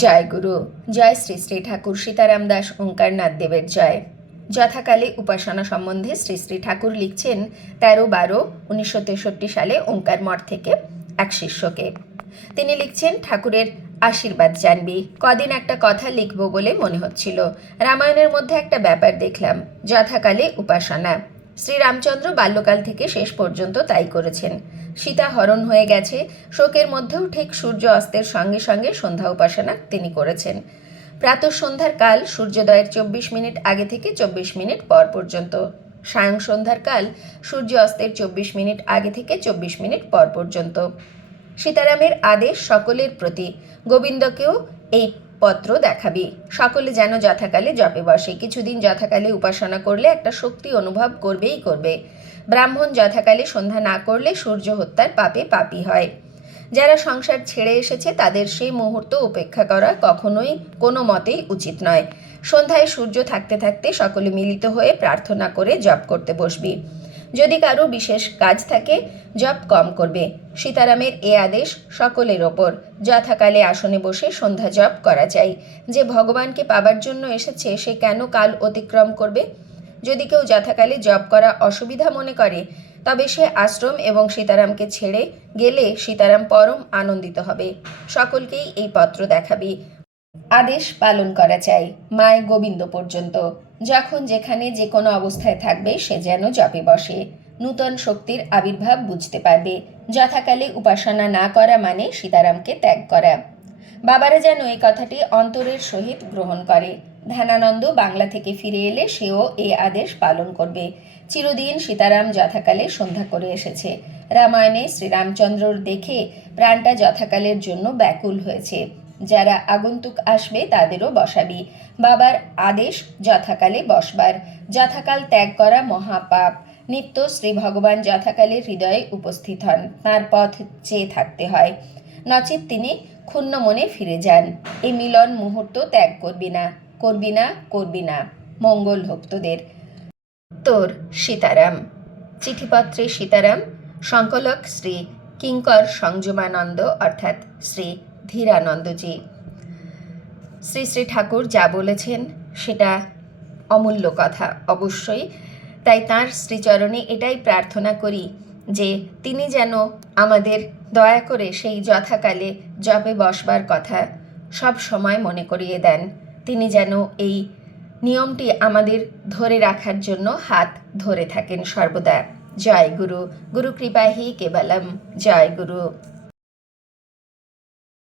জয় গুরু, জয় শ্রী শ্রী ঠাকুর সীতারাম দাস ওঙ্কারনাথ দেবের জয়। যথাকালে উপাসনা সম্বন্ধে শ্রী শ্রী ঠাকুর লিখছেন তেরো বারো উনিশশো তেষট্টি সালে ওঙ্কার মঠ থেকে এক শিষ্যকে। তিনি লিখছেন, ঠাকুরের আশীর্বাদ জানবি। কদিন একটা কথা লিখব বলে মনে হচ্ছিল। রামায়ণের মধ্যে একটা ব্যাপার দেখলাম। যথাকালে উপাসনা। শ্রীরামচন্দ্র বাল্যকাল থেকে শেষ পর্যন্ত তাই করেছেন। সীতা হরণ হয়ে গেছে, শোকের মধ্যেও ঠিক সূর্য অস্তের সঙ্গে সঙ্গে সন্ধ্যা উপাসনা তিনি করেছেন। প্রাতঃ সন্ধ্যার কাল সূর্যোদয়ের চব্বিশ মিনিট আগে থেকে চব্বিশ মিনিট পর পর্যন্ত। সায়ং সন্ধ্যার কাল সূর্য অস্তের চব্বিশ মিনিট আগে থেকে চব্বিশ মিনিট পর পর্যন্ত। সীতারামের আদেশ সকলের প্রতি। গোবিন্দকেও এই পত্র দেখাবি। সকলে যেন যথাকালে জপে বসে। কিছুদিন যথাকালে উপাসনা করলে একটা শক্তি অনুভব করবেই করবে। ব্রাহ্মণ যথাকালে সন্ধ্যা না করলে সূর্য হত্যার পাপে পাপী হয়। যারা সংসার ছেড়ে এসেছে, তাদের সেই মুহূর্ত উপেক্ষা করা কখনোই কোনো মতেই উচিত নয়। সন্ধ্যায় সূর্য থাকতে থাকতে সকলে মিলিত হয়ে প্রার্থনা করে জপ করতে বসবি। যদি কারও বিশেষ কাজ থাকে, জপ কম করবে। সীতারামের এ আদেশ সকলের ওপর। যথাকালে আসনে বসে সন্ধ্যা জপ করা চাই। যে ভগবানকে পাবার জন্য এসেছে, সে কেন কাল অতিক্রম করবে? যদি কেউ যথাকালে জপ করা অসুবিধা মনে করে, তবে সে আশ্রম এবং সীতারামকে ছেড়ে গেলে সীতারাম পরম আনন্দিত হবে। সকলকেই এই পত্র দেখাবি। আদেশ পালন করা চাই, মায় গোবিন্দ পর্যন্ত। যখন যেখানে যে কোনো অবস্থায় থাকবে, সে যেন জপে বসে। নূতন শক্তির আবির্ভাব বুঝতে পারবে। যথাকালে উপাসনা না করা মানে সীতারামকে ত্যাগ করা। বাবারা যেন এই কথাটি অন্তরের সহিত গ্রহণ করে। ধ্যানানন্দ বাংলা থেকে ফিরে এলে সেও এই আদেশ পালন করবে। চিরদিন সীতারাম যথাকালে সন্ধ্যা করে এসেছে। রামায়ণে শ্রীরামচন্দ্রর দেখে প্রাণটা যথাকালের জন্য ব্যাকুল হয়েছে। যারা আগন্তুক আসবে তাদেরও বসাবি। বাবার আদেশ যথাকালে বসবার। যথাকাল ত্যাগ করা মহাপাপ। নিত্য শ্রী ভগবান যথাকালে হৃদয়ে উপস্থিত হন। তাঁর পথ চেয়ে থাকতে হয়। নচেত তিনি ক্ষুণ্ণ মনে ফিরে যান। এই মিলন মুহূর্ত ত্যাগ করবি না করবি না করবি না। মঙ্গল হোক তোদের তোর সীতারাম। চিঠিপত্রে সীতারাম, সংকলক শ্রী কিঙ্কর সংযমানন্দ অর্থাৎ শ্রী ধীরানন্দজি। শ্রী শ্রী ঠাকুর যা বলেছেন সেটা অমূল্য কথা অবশ্যই। তাই তাঁর শ্রীচরণে এটাই প্রার্থনা করি যে তিনি যেন আমাদের দয়া করে সেই যথাকালে জবে বসবার কথা সব সময় মনে করিয়ে দেন। তিনি যেন এই নিয়মটি আমাদের ধরে রাখার জন্য হাত ধরে থাকেন সর্বদা। জয় গুরু গুরু কৃপাহি কেবলম। জয় গুরু।